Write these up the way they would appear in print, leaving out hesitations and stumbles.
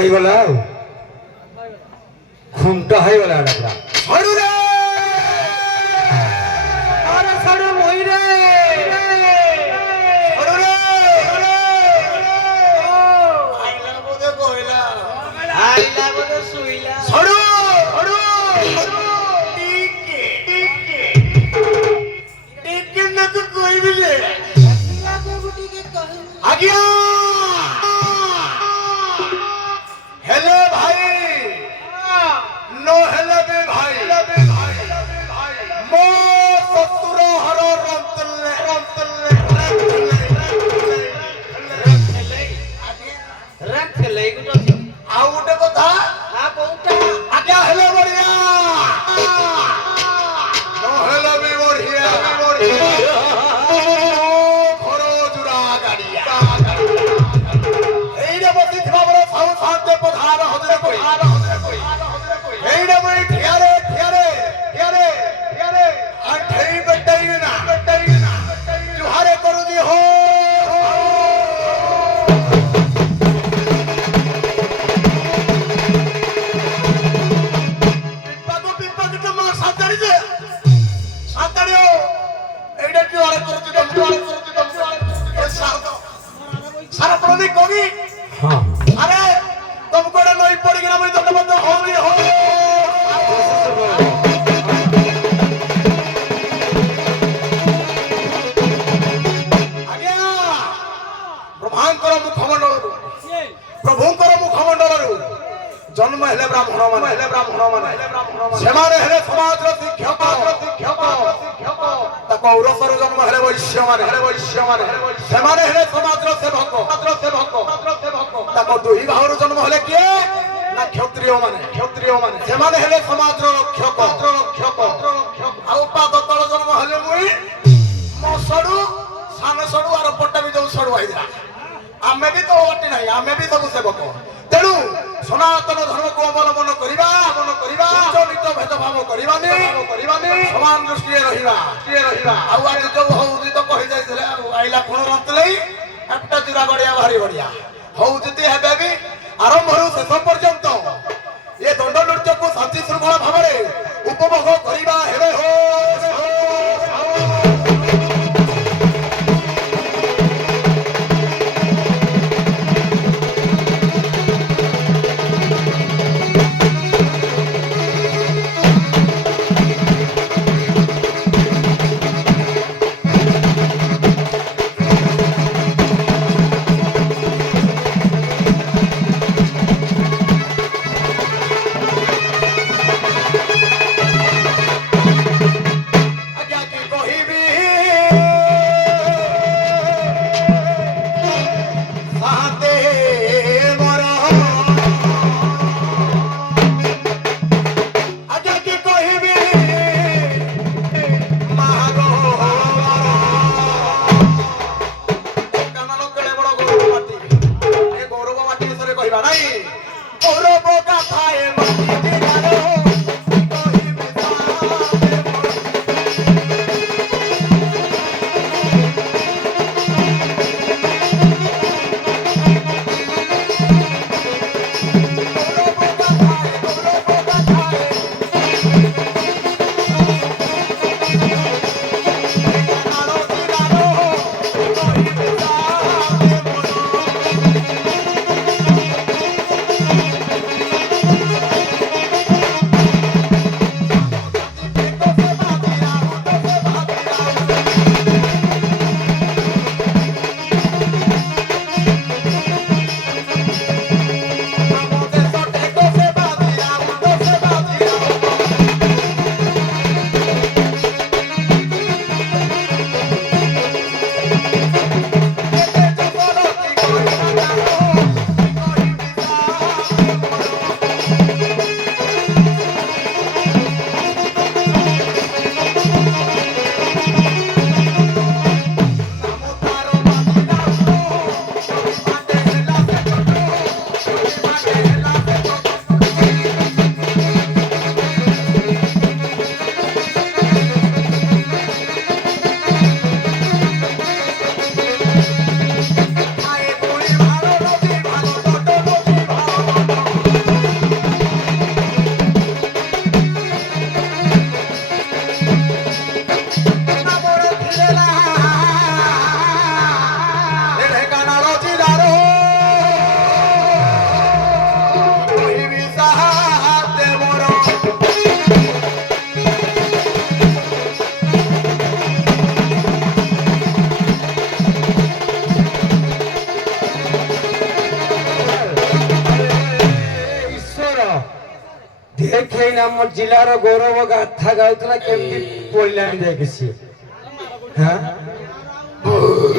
ହେଇଗଲା ଆଉ ଖୁଣ୍ଟ ହେଇଗଲା ପୁରା ସରୁରେ ଆରେ ସରୁ ମଇରେ ସରୁରେ ଆଇଲା ବୋଧେ କହିଲା ଆଇଲା ବୋଧେ ଶୁଇଲା ସରୁ ସରୁ ଟିକେ ଟିକେ ଟିକେ ନା ତୁ କହିବି ଯେ ଲାଗୁ ଟିକେ କହିବି ଆଜ୍ଞା हेले भाई नो हेले बे भाई मो ससुर हर रंतले रख ले गुटो आ उटे कथा आ कोउटा आज्ञा हेले बढ़िया नो हेले बे बढ़िया घर जुड़ा गाड़िया एइरे बसी थिबा बरो साउ शांते पधार हजरे कोई एइरे मई ठियारे अंठई बटई ना जुहारे करू दी हो पिप्पा के मां साताड़ी जे साताड़ियो एइरे जुहारे करू दी सारा प्रणी कोगी हां अरे तुमको नई पड़ी गया मैं दंडबद्ध हो भी हो आज्ञा ब्रह्मांकर मुखमंडलरू प्रभुंकर मुखमंडलरू जन्म हेले ब्राह्मण माने सेमाने हेले समाजर शिक्षक ताको औरसर जन्म हेले वैश्य माने सेमाने हेले समाजर सेवक ताको दुही भावर जन्म हेले किए ना क्षत्रिय माने सेमाने हेले समाजर रक्षक आउ पाद तळ जन्म हेले मुई मो सडू सान सडू आर पट्टा भी जो सडू आइला आमे भी तो ओटी नाही आमे भी सब सेवक तेणु सनातन धर्म को अवलंबन करिबा उच्च नीच भेदभाव करिबानी समान दृष्टि रहिबा आउ आज जो हौजी तो कहि जाइथिले आइला कोन रंतलई एकटा जुरा गड़िया भारी बढ़िया हौजती हेबे भी आरंभରୁ ଶେଷ ପର୍ଯ୍ୟନ୍ତ ଏ ଦଣ୍ଡ ନୃତ୍ୟକୁ ଶାନ୍ତି ଶୃଙ୍ଖଳା ଭାବରେ ଉପଭୋଗ କରିବା ହେବେ ହୋ ଆମ ଜିଲ୍ଲାର ଗୌରବ ଗାଥା ଗାଉଥିଲା କେମିତି ପଡ଼ିଲାଣି ଦେଖିଛି। ହଁ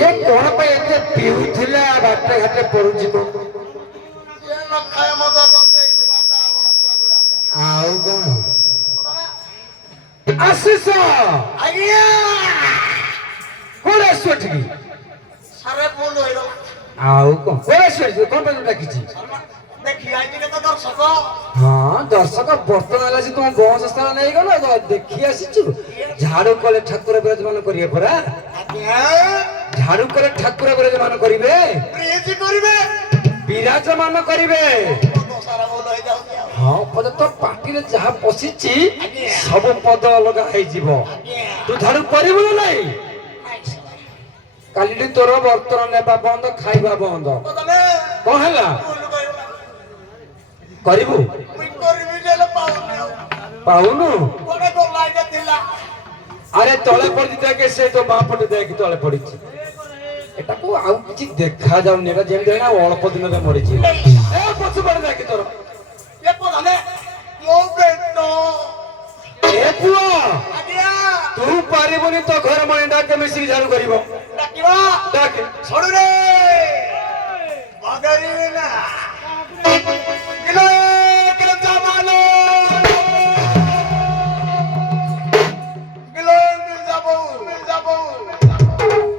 ଏ କଣ ପାଇଁ ଏତେ ପିଉଥିଲା ବାଟେ ଘାଟେ ପଡୁଛି କଣ? ଆଉ କଣ ଆଶିଷ ଆଜ୍ଞା କଣ ଆସିଛୁ ଏଠିକି? ସାରେ ଭୁଲ ହେଇଗଲା। ଆଉ କଣ କଣ ଆସିଛୁ? କଣ ପାଇଁ ଡାକିଛି? ଦେଖି ଆଇଛି କେତେ ଦର୍ଶକ। ହଁ ଦର୍ଶକ ବର୍ତ୍ତମାନ ହେଲା ତୁମ ବଂଶ ସ୍ଥାନ ନେଇଗଲ ଦେଖି ଆସିଛୁ। ଝାଡୁ କଲେ ଠାକୁର ବିରାଜମାନ କରିବେ ପରା। ଆଜ୍ଞା ଝାଡୁ କଲେ ଠାକୁର ବିରାଜମାନ କରିବେ, ପ୍ରିଜ କରିବେ। ବିରାଜମାନ କରିବେ। ସାରା ଭୁଲ ହେଇଯାଉଛି ଆଉ। ହଁ ପଦ ତ ପାଟିରେ ଯାହା ପଶିଛି ଆଜ୍ଞା। ସବୁ ପଦ ଅଲଗା ହେଇଯିବ। ଆଜ୍ଞା ତୁ ଝାଡୁ କରିବୁ ନା ନାଇଁ? କାଲିଠି ତୋର ବର୍ତ୍ତମାନ ନେବା ବନ୍ଦ, ଖାଇବା ବନ୍ଦ। ତମେ କଣ ହେଲା? ଭୁଲ କହିଗଲା। କରିବୁ? ମୁଇଁ କରିବି ଯେ ହେଲେ ପାଉନି ଆଉ। ପାଉନୁ? କୁଆଡେ ଗଲା ଏଇଟା ଥିଲା। ଆରେ ତଳେ ପଡିଛି ଦେଖେ, ସେ ତ ବାଁ ପଟେ ଦେଖି ତଳେ ପଡିଛି। ଏଟାକୁ ଆଉ କିଛି ଦେଖା ଯାଉନି, ଏଟା ଯେମିତି ନା ଅଳ୍ପ ଦିନରେ ମରିଛି। ଏ ପଛ ପଟେ ଦେଖି ତୋର। ଏ ପ୍ରଧାନେ ମୋ ବେଟ। ଏ ପୁଅ ଆଜ୍ଞା ତୁ ପାରିବୁନି ତ ଘର ମଣି ଡାକେ ମିଶିକି ଝାଡୁ କରିବ। ଡାକିବା ଡାକେ। ଛଡୁରେ ବଗରିବେ ନା କିଲୋ କିଲୋ ଚାମାଲୋ କିଲୋ ମିର୍ଜାବଉ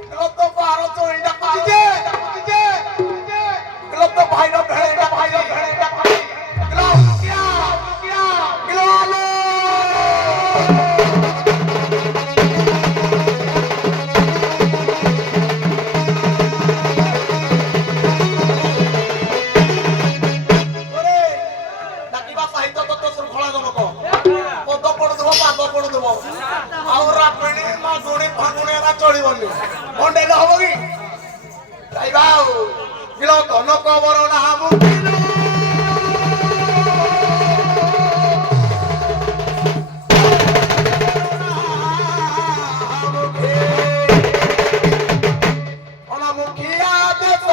କିଲୋ ତ ବାର ଚୋରି ଡାକୁଛି ଯେ କିଲୋ ତ ଭାଇର ଭେଳେଇଟା କିଲୋ କିଲୋ ଆଲୋ ଡାକିବା ସାହିତ୍ୟ ତତ୍ତ୍ୱ ଶୃଙ୍ଖଳା ଜନକ ପଦ ପଡୁଥିବ ପାଦ ପଡୁଥିବ ଆଉ ରାପିଣୀ ମାଗୁଣୀ ଫାଗୁଣୀ ଏରା ଚଳିବନି। ମଣ୍ଡେଇଲେ ହବ କି? ଯାଇବା ଆଉ କିଲୋ କନକ ବରଣା ମୁକିଲ ଅନାମୁଖିଆ ଦେଶ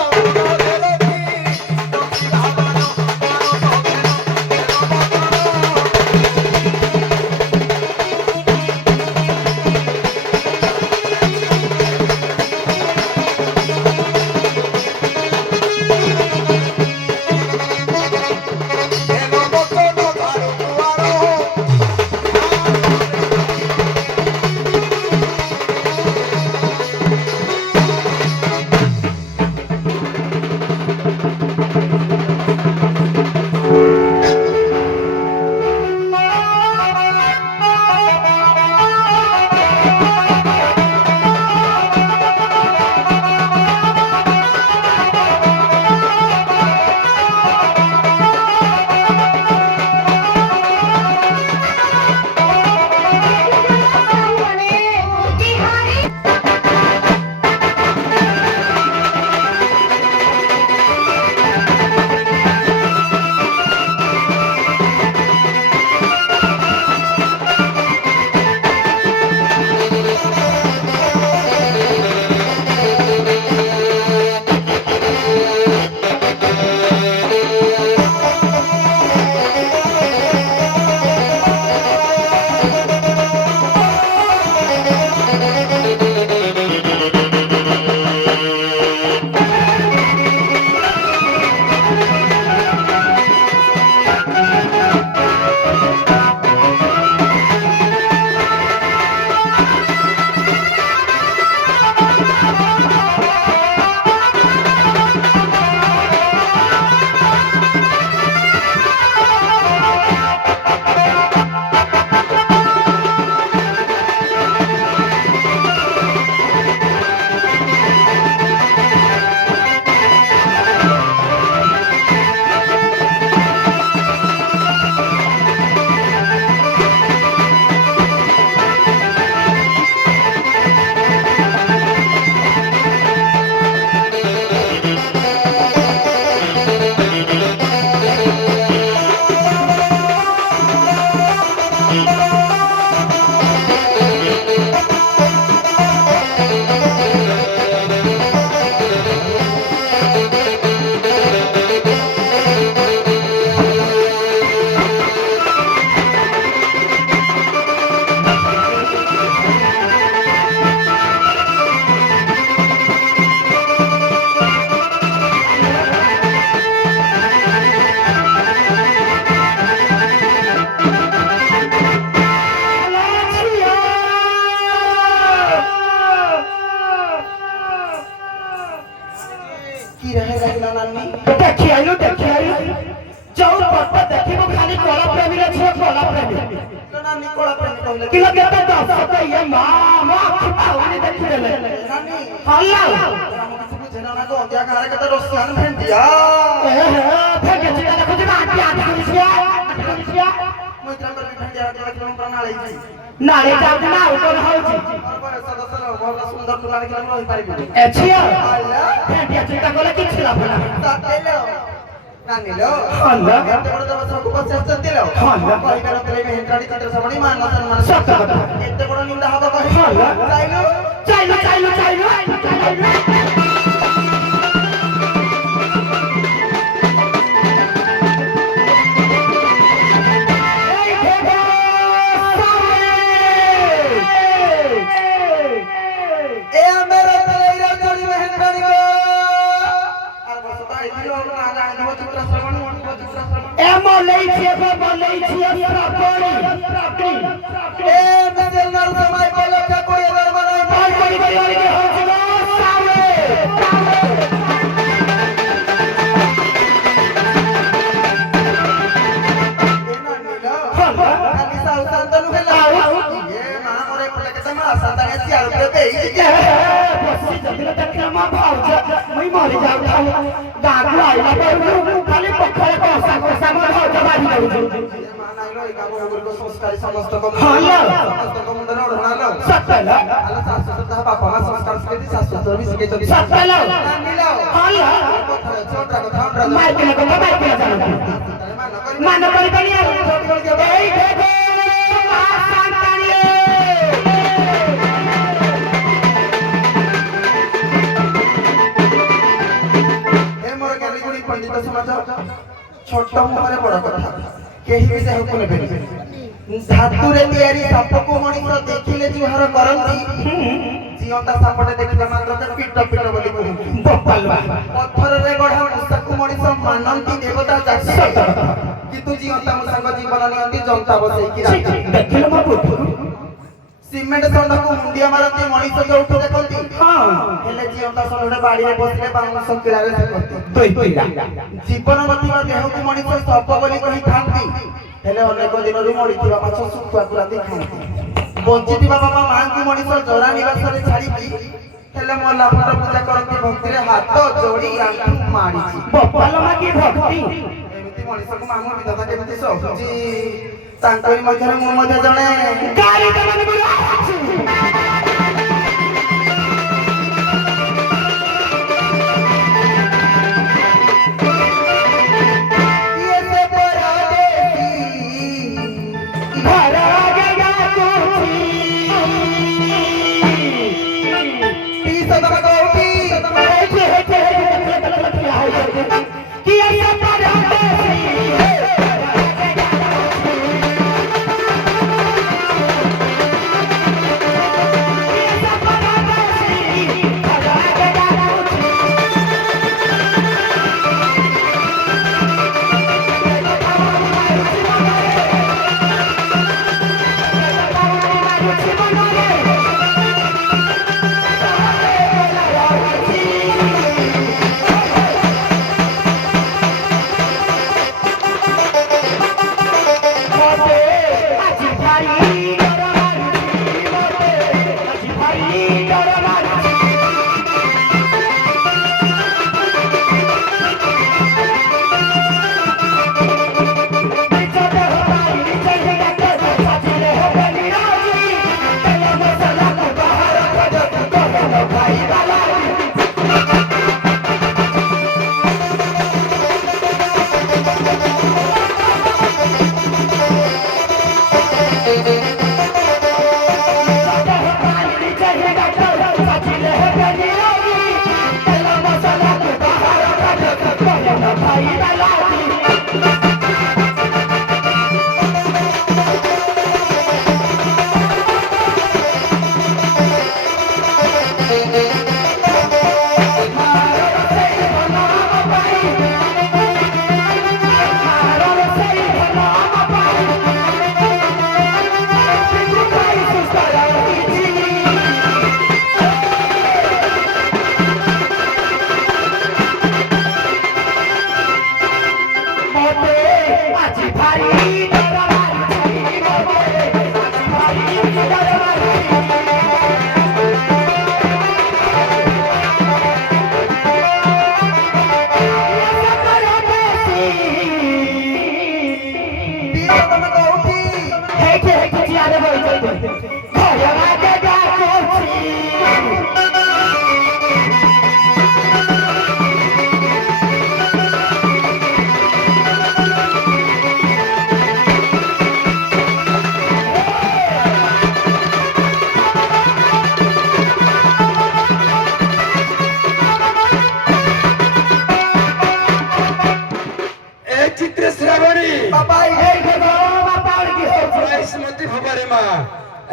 नानी कोड़ा पे कहले कि लगे तो दस तो ये मां मां खिपावनी देखि देले नानी हल्ला हम कुछ बुझेना ना को क्या करे के तो रोसियान भेंटिया फेंके चिटा देखो जे आटी आटी करिसिया मुइत्रा कर भेंटिया देखलो प्रणाली जी नाले जाउ ना उठो होउची और बड़े सदस्य बहुत सुंदर तुलाने के लिए रही पारिबे एछिया आला फेंटिया चिटा कोले किछि लाभ ना तातेलो नानी लो हल्ला एते बड़ दबस को पचास चलतिलो हल्ला कहि बेर तले में हेंटाडी चित्र सबणी मान सम्मान सत्य कथा एते बड़ निंदा हबा कहि हल्ला चाइलो चाइलो ए मेरे तलेरा जोड़ी में हेंटाडी को আর বসতা ইদিলো না জানি দেব চিত্র শ্রবণ एमो लई छिए बोलै छिए प्रापणी ए मेरे नर समय बोले का कोई अगर बनाई बाल बड़ी बड़ी वाली के हो जगो सावे देना नीलो खाली साउतान तनु खेला ये मां मोरे पले के तमा संताने सियार पे बेई बसी जतिला तकला मा भाउज मई मरि जाउ गागु आइला परु खाली पखरे कोसा कोसा मा भाउज बाजी दउ ये मां नाइलो ए काबो गुरु को संस्कारी समस्त को हल्ला समस्त को मुंडन ओढणालो सत्तला आला शास्त्र बापा मा संस्कार स्थिती शास्त्र भी सिके चली सत्तला नीलो हल्ला छोटा को थाम मार के जानो मान करी बनी एई देखो महासंतानी ए मोर गाली गुडी पंडित समाज छोट मुहरे बड़ कथा केही भी देह को नेबे धातु रे तयारी साप को मणिस देखिले जुहार करंती जियंता सापटे देखिला मात्र के पिट पिट बोली कहंती बप्पलवा पत्थर रे गढा मुसकु मणिस मानंती देवता जाति किंतु जियंता मुसंग जीवन नियंती जनता बसई की राखी देखिलो मा पुटु सीमेंट सौंदा को मुंडिया मारती मणिस जोउठ देखंती हां हेले जियंता सौंडे बाड़ी रे बसले बाउंस किला रे देखंती तोइला जीवन बतिवा देह को मणिस सप बोली कहि थांती हेले अनेक दिन रु मरिथिबा माछ सुखुआ पुराती खांती बंचिथिबा बाबा मां को मणिस जरा निवास रे छाड़ी हेले मोला फट पूजा करती भक्ति रे हाथ जोड़ी आंखु मारिछि बप्पलवा की भक्ति एमिति मणिस को मामू विधाता केमिति सोची तांकरी मध्यरे मो मध्य जणे गाली दमन बुला ये से परदेसी घर आ गया कोठी पीस दम कोठी कि ऐसे परदेसी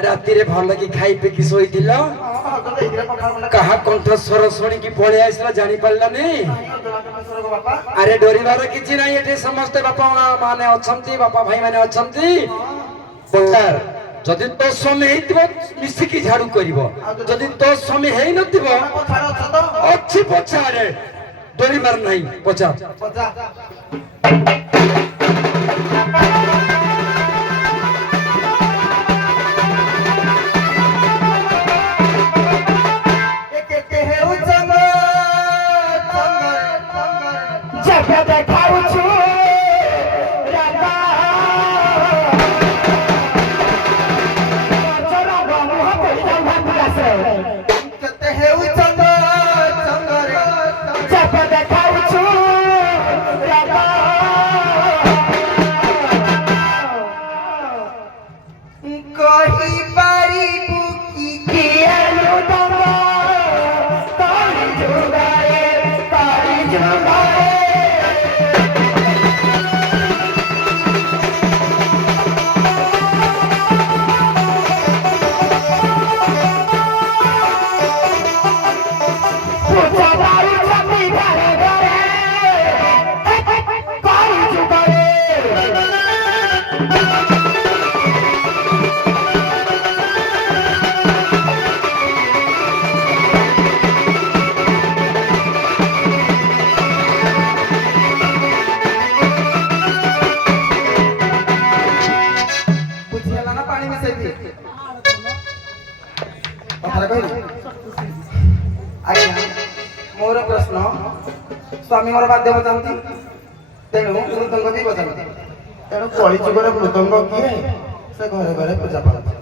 ରାତିରେ ଭଲ କି ଖାଇ ପିକି ଶୋଇଥିଲ କାହା କଣ୍ଠସ୍ୱର ଶୁଣିକି ପଳେଇ ଆସିଲା ଜାଣି ପାରିଲାନି ଆରେ ଡରିବାର କିଛି ନାହିଁ ଏଠି ସମସ୍ତେ ବାପା ମାନେ ଅଛନ୍ତି ବାପା ଭାଇ ମାନେ ଅଛନ୍ତି ପଚାର ଯଦି ତୋ ସ୍ୱାମୀ ହେଇଥିବ ମିଶିକି ଝାଡୁ କରିବ ଯଦି ତୋ ସ୍ୱାମୀ ହେଇନଥିବ ଅଛି ପଛାରେ ଡରିବାର ନାହିଁ ପଚାର ମୋର ପ୍ରଶ୍ନ ସ୍ୱାମୀ ମୋର ବାଦ୍ୟ ବଜାନ୍ତି ତେଣୁ ମୃଦଙ୍ଗ ବି ବଜାନ୍ତି ତେଣୁ କଳି ଯୁଗରେ ମୃଦଙ୍ଗ କିଏ ସେ ଘରେ ଘରେ ପୂଜା ପାଆନ୍ତି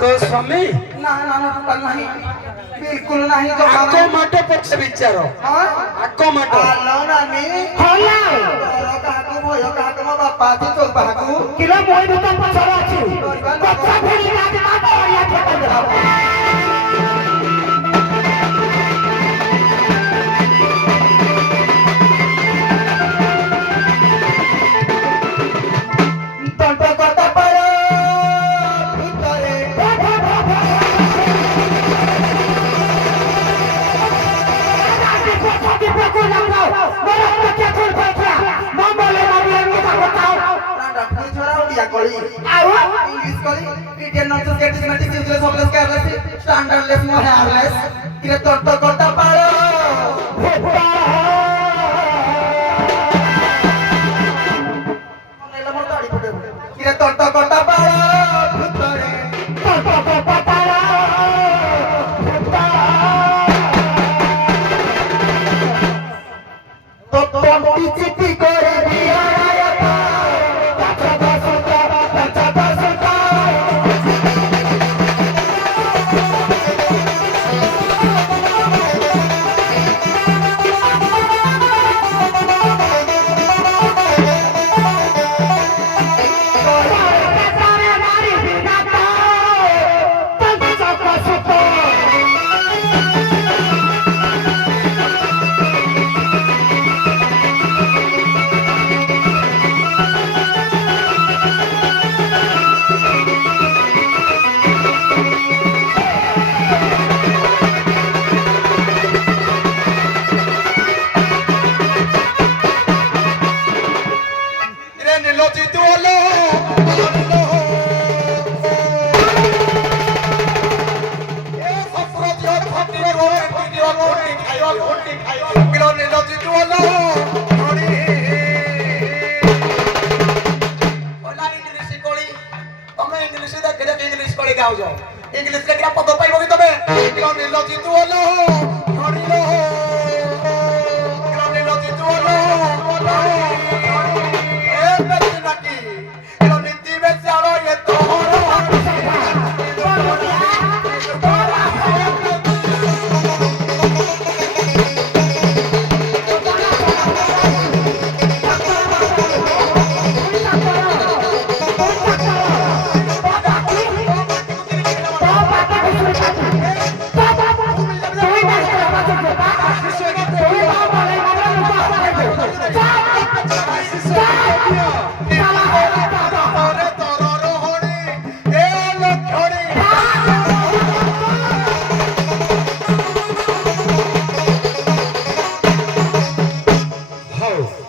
तो स्वामी ना ना ना नहीं बिल्कुल नहीं तो आको माटो पक्ष विचारो हां आको माटो आलो नानी होला तोर काको भय काको म बापा ती तो बाकू किलो मोय दुकान पछरा अछि कच्चा भेली रात माता ओरिया ठेकर ଓଡ଼ିଆ କଳି ଆଉ ଇଂଲିଶ କଳି Indian nurses ଗେଟିସମେଟିକ୍ସ useless hopeless careless ଷ୍ଟାଣ୍ଡାର୍ଡଲେସ୍ ମୋ ହେୟାରଲେସ୍ କିରେ ତଟ କଟା ପାଳ ମନେଇଲା ମୋର ଦାଢ଼ି ପକେଇବ କିରେ ତଟ କଟା ପାଳ ଭୂତରେ তো পন্টি চিঠি করে দিয়া इंग्लिश रे क्या पद पाइबो कि तबे नीलो जितु ओलो धरिलो नीलो जितु ओलो ए बेचना की नीलो नीति बेचारो ये तोरो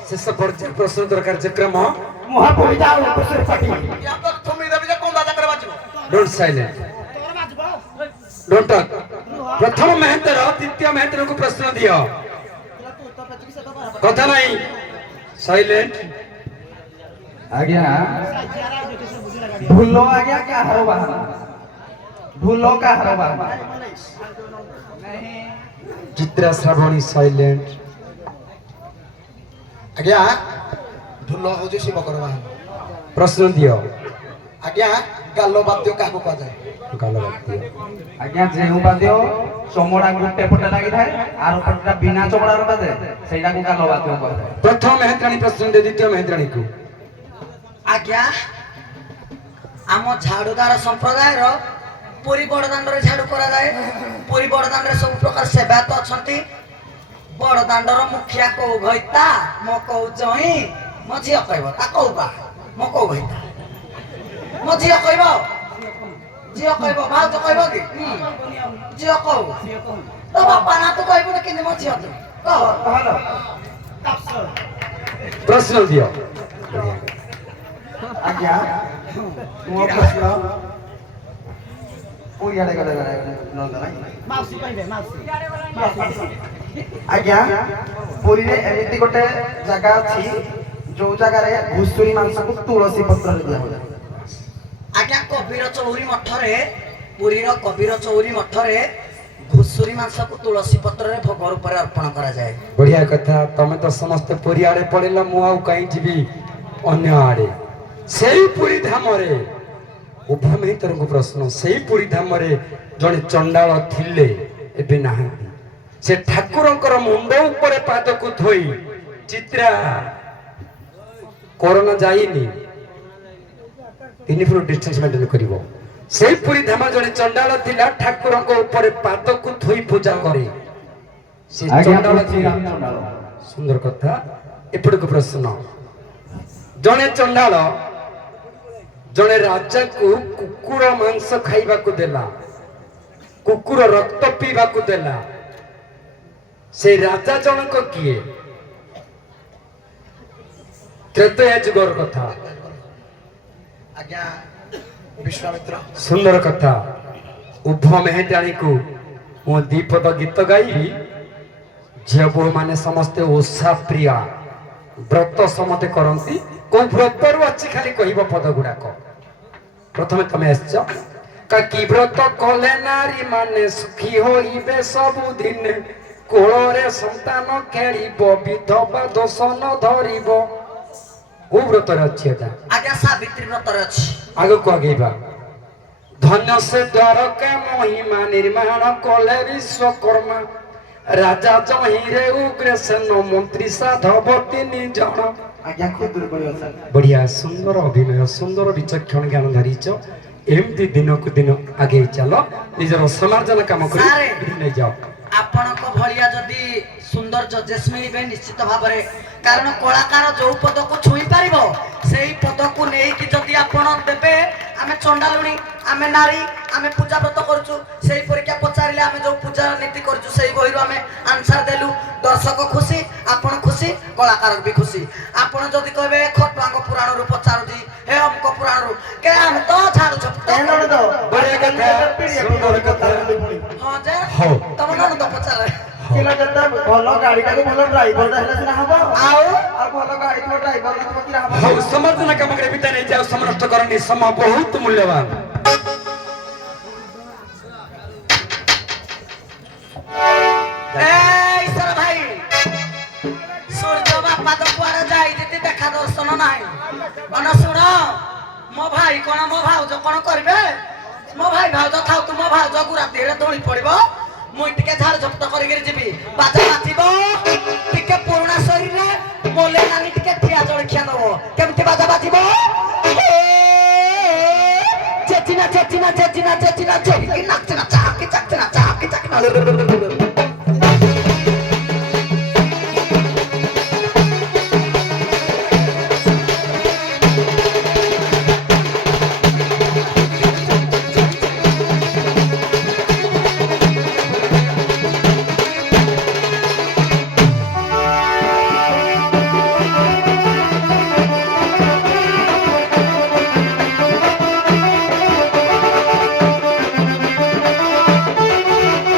शेष पर्याय प्रश्नोत्तर कार्यक्रम मुहा पड़ी जाओ कुसुर पटी या तो तुम इधर भी कौन दादा करे बाजू डोंट साइलेंट डोंट टॉक प्रथम महेंद्र द्वितीय महेंद्र को प्रश्न दियो कथा नहीं साइलेंट आज्ञा भूलो आज्ञा क्या हरो बहाना भूलो का हरो बहाना चित्रा श्रावणी साइलेंट आज्ञा ढोल हूँ शिव करवा प्रश्न दियो आज्ञा गालो बाद्य काको कह जाए गलत आज्ञा जेहु बाद्य चमड़ा गुटे पटे लागि थाए आर पटेटा बिना चमड़ार बादे सेटा को गालो बाद्य कहै प्रथम महेंद्राणी प्रश्न दे द्वितीय महेंद्राणी को आज्ञा आम झाड़ूदार संप्रदाय रो पुरी बड़दाण्ड रे झाड़ू करा जाए पुरी बड़दाण्ड रे सब प्रकार सेवायत अछंती बड़दाण्ड रो मुखिया को घइता मो को जई मो झिया कहबो ता कहबा मो को घइता मो झिया कहबो झिया कहबो भाउ तो कहबो कि झिया कहबो तो बापा ना तो कहबो कि मो झिया तो कह प्रश्न दियो आज्ञा मो प्रश्न पूरी आडे गले नंदन माउसी कहबे माउसी आज्ञा पुरी रे एमिति गोटे जगह अछि जो जगह रे घुसुरी मांस को तुलसी पत्र रे दिया होय आज्ञा कबीर चौरी मठ रे पुरी रो कबीर चौरी मठ रे घुसुरी मांस को तुलसी पत्र रे भोग रूप रे अर्पण करा जाए बढ़िया कथा तमे तो समस्त पुरी आड़े पड़िला मु आउ कहीं जीवी अन्य आड़े सेही पुरी धाम रे उभय मित्र को प्रश्न सेही पुरी धाम रे जने चंडाल थिले एबे नाहंती से ठाकुरंकर मुंड ऊपर पाद को थोई चित्रा कोरोना जाइनी 3 फुट डिस्टेंस मेंटेन करिवो सेही पुरी धाम जने चंडाल थिला ठाकुरंक ऊपर पाद को थोई पूजा करे से चंडाल थिला सुंदर कथा एपड़ को प्रश्न जने चंडाल जने राजा को कुकुर मांस खाइबा को देला कुकुर रक्त पीबा को देला से राजा जनक किए त्रेतया जुगर कथा ଆଜ୍ଞା ବିଶ୍ୱାମିତ୍ର ସୁନ୍ଦର କଥା। ଉଭ ମେହେଟାଣୀକୁ ମୁଁ ଦ୍ୱିପଦ ଗୀତ ଗାଇବି। ଝିଅ ବୋହୂ ମାନେ ସମସ୍ତେ ଓଷା ପ୍ରିୟା, ବ୍ରତ ସମସ୍ତେ କରନ୍ତି। କୋଉ ବ୍ରତରୁ ଅଛି ଖାଲି କହିବ ପଦ ଗୁଡାକ। ପ୍ରଥମେ ତମେ ଆସିଛ। କି ବ୍ରତ କଲେ ନାରୀ ମାନେ ସୁଖୀ ହୋଇବେ ସବୁଦିନେ, କୋଳରେ ସନ୍ତାନ ଖେଳିବ, ବିଧବା ଦୋଷ ନ ଧରିବ। କୋଉ ବ୍ରତରେ ଅଛି ଏଟା? ଆଜ୍ଞା ସାବିତ୍ରୀ ବ୍ରତରେ ଅଛି। ଆଗକୁ ଆଗେଇବା। ଧନ୍ୟ ସେ ଦ୍ୱାରକା ମହିମା ନିର୍ମାଣ କଲେ ବିଶ୍ୱକର୍ମା, ରାଜା ଜହିଁରେ ଉଗ୍ରସେନ, ମନ୍ତ୍ରୀ ସାଧବ 3 ଜଣ। ଆଜ୍ଞା ଖୁଦୁରୁ କରି ଅଛି। ବଢିଆ ସୁନ୍ଦର ଅଭିନୟ, ସୁନ୍ଦର ବିଚକ୍ଷଣ ଜ୍ଞାନ ଧରିଛ। ଏମିତି ଦିନକୁ ଦିନ ଆଗେଇ ଚାଲ, ନିଜର ସମାର୍ଜନ କାମ କରି ସାରେ। ନେଇଯାଅ। ଆପଣଙ୍କ ଭଳିଆ ଯଦି ସୁନ୍ଦର ଜଜେସ୍ ମିଳିବେ ନିଶ୍ଚିତ ଭାବରେ, କାରଣ କଳାକାର ଯୋଉ ପଦକୁ ଛୁଇଁ ପାରିବ ସେଇ ପଦକୁ ନେଇକି ଯଦି ଆପଣ ଦେବେ, ଆମେ ଚଣ୍ଡାଲୁଣୀ, ଆମେ ନାରୀ, ଆମେ ପୂଜା ବ୍ରତ କରୁଛୁ, ସେଇ ପରୀକ୍ଷା ପଚାରିଲେ ଆମେ ଯୋଉ ପୂଜା ନୀତି କରୁଛୁ ସେଇ ବହିରୁ ଆମେ ଆନ୍ସର ଦେଲୁ। ଦର୍ଶକ ଖୁସି, ଆପଣ ଖୁସି, କଳାକାର ବି ଖୁସି। ଆପଣ ଯଦି କହିବେ ଖଟୁଆଙ୍କ ପୁରାଣରୁ ପଚାରୁଛି, ହେ ଅମୁକ ପୁରାଣରୁ, କେ ଆମେ ତ ଛାଡୁଛୁ। ବଢିଆ କଥା, ସୁନ୍ଦର କଥା। ହଁ ଯେ ହଉ। ତମ ନଣନ୍ଦ ପଚାରେ। କିଲା ଯେତେ ଭଲ ଗାଡିଟାକୁ ଭଲ ଡ୍ରାଇଭରଟା ହେଲେ ସିନା ହବ। ଆଉ ଭଲ ଗାଡି ଥିବ ଡ୍ରାଇଭର ନଥିବ କିରା ହବ? ହଉ, ସମାର୍ଜନ କାମ କରି ବିଦାୟ ନେଇଯାଅ। ସମନଷ୍ଟ କରନି, ସମୟ ବହୁତ ମୂଲ୍ୟବାନ। ଈଶ୍ୱର ଭାଇ, ସୂର୍ଯ୍ୟ ବାପା ତ କୁଆଡେ ଯାଇଛନ୍ତି, ଦେଖା ଦର୍ଶନ ନାହିଁ। କଣ ଶୁଣ, ମୋ ଭାଇ କଣ ମୋ ଭାଉଜ କଣ କରିବେ? ମୋ ଭାଇ ଭାଉଜ ଥାଉ, ତୁ ମୋ ଭାଉଜ ଗୁରାତିରେ ଦୋଳି ପଡିବ, ମୁଇଁ ଟିକେ ଝାଡ ଝପଟ କରିକିରି ଯିବି। ବାଜା ବାଜିବ, ଟିକେ ପୁରୁଣା ଶରୀରରେ ମୋଲେ ନାନୀ ଟିକେ ଠିଆ ଜଳଖିଆ ଦବ। କେମିତି ବାଜା ବାଜିବ? ଚେଚିନା ଚେଚିନା ଚେଚିନା ଚେଚିନା ଚେଚିନା ଚାକି ଚାକିନା ଚାକି ଚାକିନା